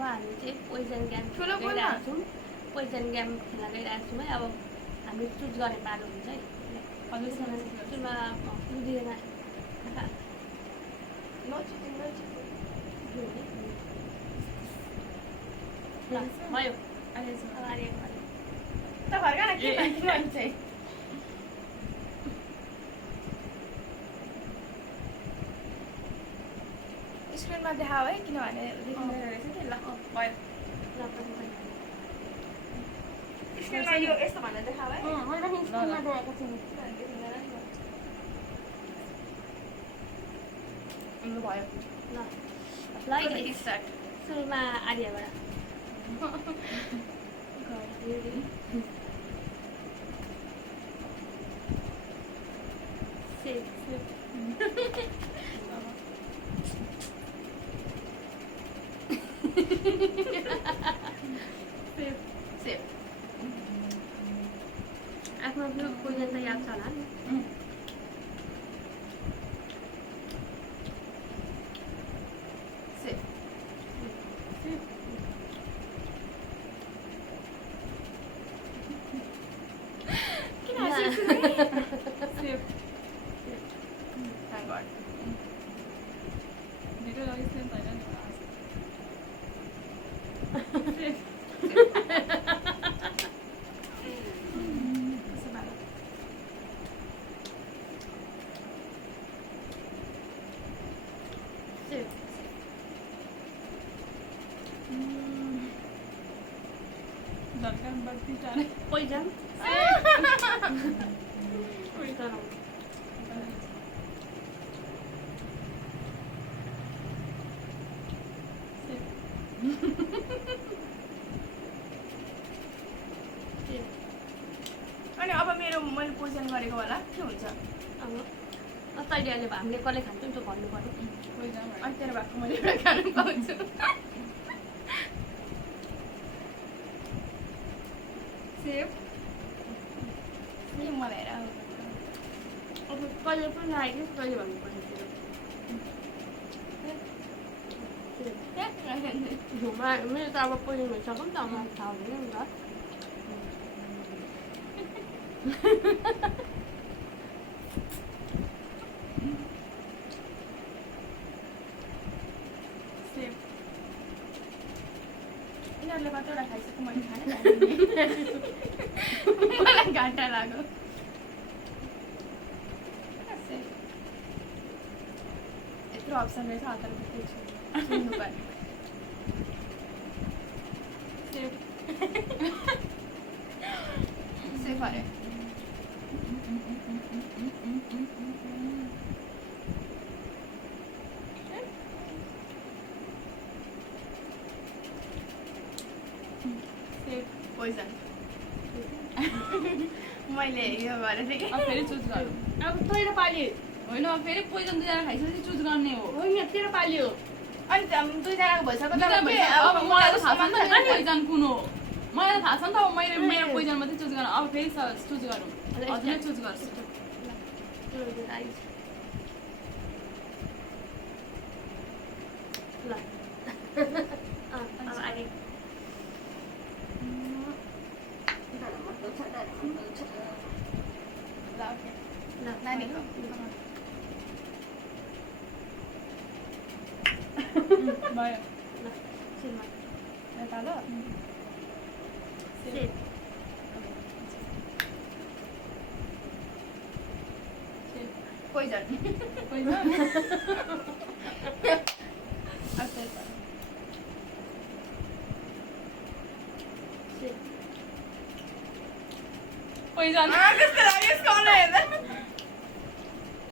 अब हामी चाहिँ पोइजन गेम ठुलो बोल न। गइरहेको छौँ। पोइजन गेम खेल्न गइरहेको छौँ है। अब हामी चुज गर्ने पालो हुन्छ है। हजुर सुरुमा दिँदैन ल भयो अगाडि त फर्का न के भन्नु भन्छ स्क्रिनमा देखाऊ है किनभने देखिँदैन रहेछ कि ल भयो स्क्रिनमा यो यस्तो भनेर देखाऊ है भयो ल स्टार्ट सुरुमा आर्यबाट आफ्नो आफ्नो पोइजन त याद छ होला नि पोइजन अनि अब मेरो मैले पोइजन गरेको होला के हुन्छ अब तैँले अहिले हामीले कसले खान्छौँ त्यो भन्नु पर्यो अनि तेरो भएको मैले एउटा खानु पाउँछु सेफ के मलाई हेर अब कहिले पनि लागेको कहिले भन्नु पर्यो मेरो त अब पोइजन भइसक्यो नि त अब थाहा हुँदैन नि त यिनीहरूले कतिवटा खाइसक्यो मैले खाने मलाई घाटा लाग्यो यत्रो अप्सन रहेछ हतार सुन्नु पर्ने सेफ अरे पोइजन मैले यो गरेँ फेरि चुज गरौँ अब तैँले पाल्यो होइन फेरि पोइजन दुईजना खाइसकेपछि चुज गर्ने हो होइन तेरो पाल्यो अनि दुईजनाको भइसक्यो दुईजना भइसक्यो, अब मलाई त थाहा छ नि त मेरो पोइजन कुन हो मलाई त थाहा छ नि त अब मैले मेरो पोइजन मात्रै चुज गर्नु अब फेरि चुज गरौँ हजुरले चुज गर्छु ल अब आगे नानीको भयो यता ल पोइजन पोइजन पोइजन कस्तो लाग्यो यसको हेर्दा